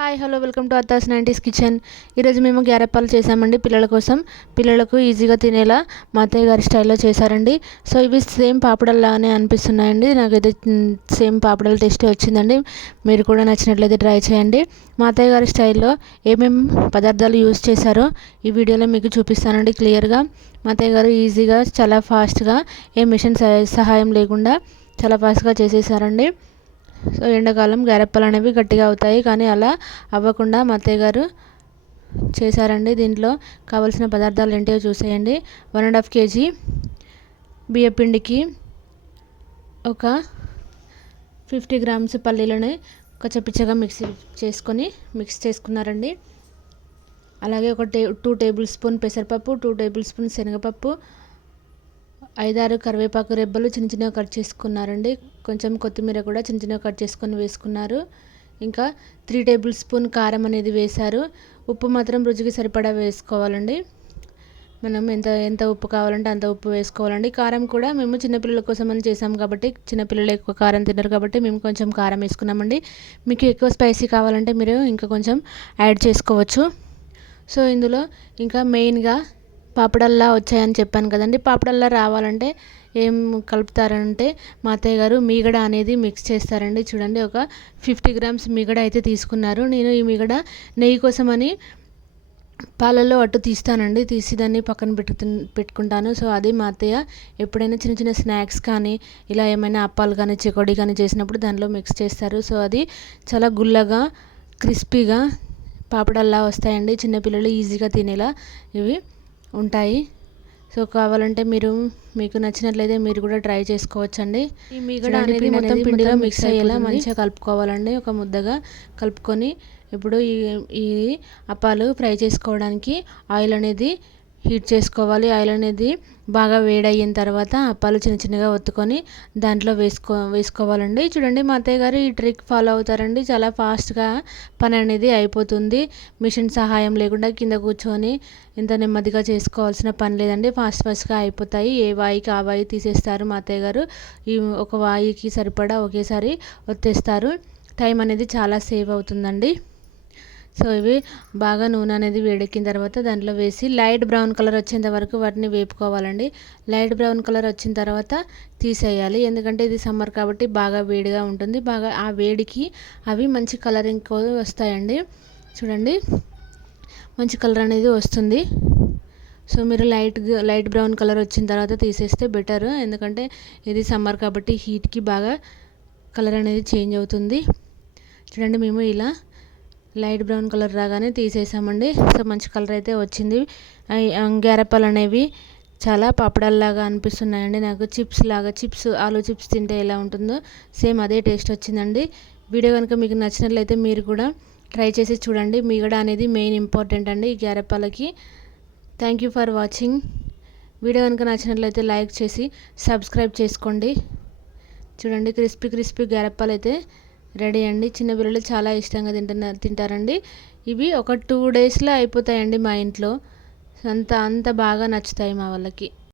Hi hello welcome to అత్తాస్ 90s kitchen. ఈరోజు మేము గ్యారెప్పాలు చేసామండి పిల్లల కోసం. పిల్లలకు ఈజీగా తినేలా మా అత్తయ్య గారి స్టైల్లో చేశారండి. సో ఇవి సేమ్ పాపడల్లానే అనిపిస్తున్నాయండి. నాకైతే సేమ్ పాపడల టేస్టే వచ్చిందండి. మీరు కూడా నచ్చినట్లయితే ట్రై చేయండి. మా అత్తయ్య గారి స్టైల్లో ఏమేమి పదార్థాలు యూజ్ చేశారో ఈ వీడియోలో మీకు చూపిస్తానండి క్లియర్గా. మా అత్తయ్య గారు ఈజీగా చాలా ఫాస్ట్గా ఏ మిషన్ సహాయం లేకుండా చాలా ఫాస్ట్గా చేసేసారండి. సో ఎండాకాలం గారెప్పలు అనేవి గట్టిగా అవుతాయి, కానీ అలా అవ్వకుండా మా అత్తయ్య గారు చేశారండి. దీంట్లో కావాల్సిన పదార్థాలు ఏంటో చూసేయండి. 1.5 kg బియ్యపిండికి ఒక 50 grams పల్లీలని కచ్చపిచ్చగా మిక్స్ చేసుకున్నారండి. అలాగే ఒక 2 tablespoon పెసరపప్పు, 2 tablespoon శనగపప్పు, 5-6 కరివేపాకు రెబ్బలు చిన్న చిన్నగా కట్ చేసుకున్నారండి. కొంచెం కొత్తిమీర కూడా చిన్న చిన్నగా కట్ చేసుకొని వేసుకున్నారు. ఇంకా 3 tablespoon కారం అనేది వేశారు. ఉప్పు మాత్రం రుచికి సరిపడా వేసుకోవాలండి. మనం ఎంత ఉప్పు కావాలంటే అంత ఉప్పు వేసుకోవాలండి. కారం కూడా మేము చిన్నపిల్లల కోసం అని చేసాం కాబట్టి, చిన్నపిల్లలు ఎక్కువ కారం తినరు కాబట్టి మేము కొంచెం కారం వేసుకున్నామండి. మీకు ఎక్కువ స్పైసీ కావాలంటే మీరు ఇంకా కొంచెం యాడ్ చేసుకోవచ్చు. సో ఇందులో ఇంకా మెయిన్గా పాపడల్లా వచ్చాయని చెప్పాను కదండి. పాపడల్లా రావాలంటే ఏం కలుపుతారంటే మా అత్తయ్య గారు మీగడ అనేది మిక్స్ చేస్తారండి. చూడండి, ఒక 50 grams మీగడ అయితే తీసుకున్నారు. నేను ఈ మీగడ నెయ్యి కోసమని పాలల్లో తీస్తానండి. తీసి దాన్ని పక్కన పెట్టుకుంటాను. సో అది మా అత్తయ్య ఎప్పుడైనా చిన్న చిన్న స్నాక్స్ కానీ ఇలా ఏమైనా అప్పాలు కానీ చెకోడీ కానీ చేసినప్పుడు దానిలో మిక్స్ చేస్తారు. సో అది చాలా గుల్లగా క్రిస్పీగా పాపడల్లా వస్తాయండి. చిన్నపిల్లలు ఈజీగా తినేలా ఇవి ఉంటాయి. సో కావాలంటే మీకు నచ్చినట్లయితే మీరు కూడా ట్రై చేసుకోవచ్చండి. ఈ మీగడ అనేది మొత్తం పిండిలో మిక్స్ అయ్యేలా మంచిగా కలుపుకోవాలండి. ఒక ముద్దగా కలుపుకొని ఇప్పుడు ఈ అప్పాలు ఫ్రై చేసుకోవడానికి ఆయిల్ అనేది హీట్ చేసుకోవాలి. ఆయిల్ అనేది బాగా వేడయిన తర్వాత అప్పాలు చిన్న చిన్నగా ఒత్తుకొని దాంట్లో వేసుకోవాలండి. చూడండి, మా అత్తయ్య గారు ఈ ట్రిక్ ఫాలో అవుతారండి. చాలా ఫాస్ట్గా పని అనేది అయిపోతుంది. మిషన్ సహాయం లేకుండా కింద కూర్చొని ఇంత నెమ్మదిగా చేసుకోవాల్సిన పని లేదండి. ఫాస్ట్గా అయిపోతాయి. ఏ వాయికి ఆ వాయి తీసేస్తారు మా అత్తయ్య గారు. ఈ ఒక వాయికి సరిపడా ఒకేసారి ఒత్తేస్తారు. టైం అనేది చాలా సేవ్ అవుతుందండి. సో ఇవి బాగా నూనె అనేది వేడెక్కిన తర్వాత దాంట్లో వేసి లైట్ బ్రౌన్ కలర్ వచ్చేంత వరకు వాటిని వేపుకోవాలండి. లైట్ బ్రౌన్ కలర్ వచ్చిన తర్వాత తీసేయాలి. ఎందుకంటే ఇది సమ్మర్ కాబట్టి బాగా వేడిగా ఉంటుంది. బాగా ఆ వేడికి అవి మంచి కలరింగ్ వస్తాయండి. చూడండి, మంచి కలర్ అనేది వస్తుంది. సో మీరు లైట్ బ్రౌన్ కలర్ వచ్చిన తర్వాత తీసేస్తే బెటర్. ఎందుకంటే ఇది సమ్మర్ కాబట్టి హీట్కి బాగా కలర్ అనేది చేంజ్ అవుతుంది. చూడండి, మేము ఇలా లైట్ బ్రౌన్ కలర్ రాగానే తీసేసామండి. సో మంచి కలర్ అయితే వచ్చింది. గారెప్పలు అనేవి చాలా పాపడల్లాగా అనిపిస్తున్నాయండి నాకు. ఆలూ చిప్స్ తింటే ఎలా ఉంటుందో సేమ్ అదే టేస్ట్ వచ్చిందండి. వీడియో కనుక మీకు నచ్చినట్లయితే మీరు కూడా ట్రై చేసి చూడండి. మీగడ అనేది మెయిన్ ఇంపార్టెంట్ అండి ఈ గారెప్పలకి. Thank you for watching. Video కనుక నచ్చినట్లయితే లైక్ చేసి సబ్స్క్రైబ్ చేసుకోండి. చూడండి, క్రిస్పీ గారెప్పలు అయితే రెడీ అండి. చిన్నపిల్లలు చాలా ఇష్టంగా తింటారండి. ఇవి ఒక 2 daysలో అయిపోతాయండి మా ఇంట్లో. అంత బాగా నచ్చుతాయి మా వాళ్ళకి.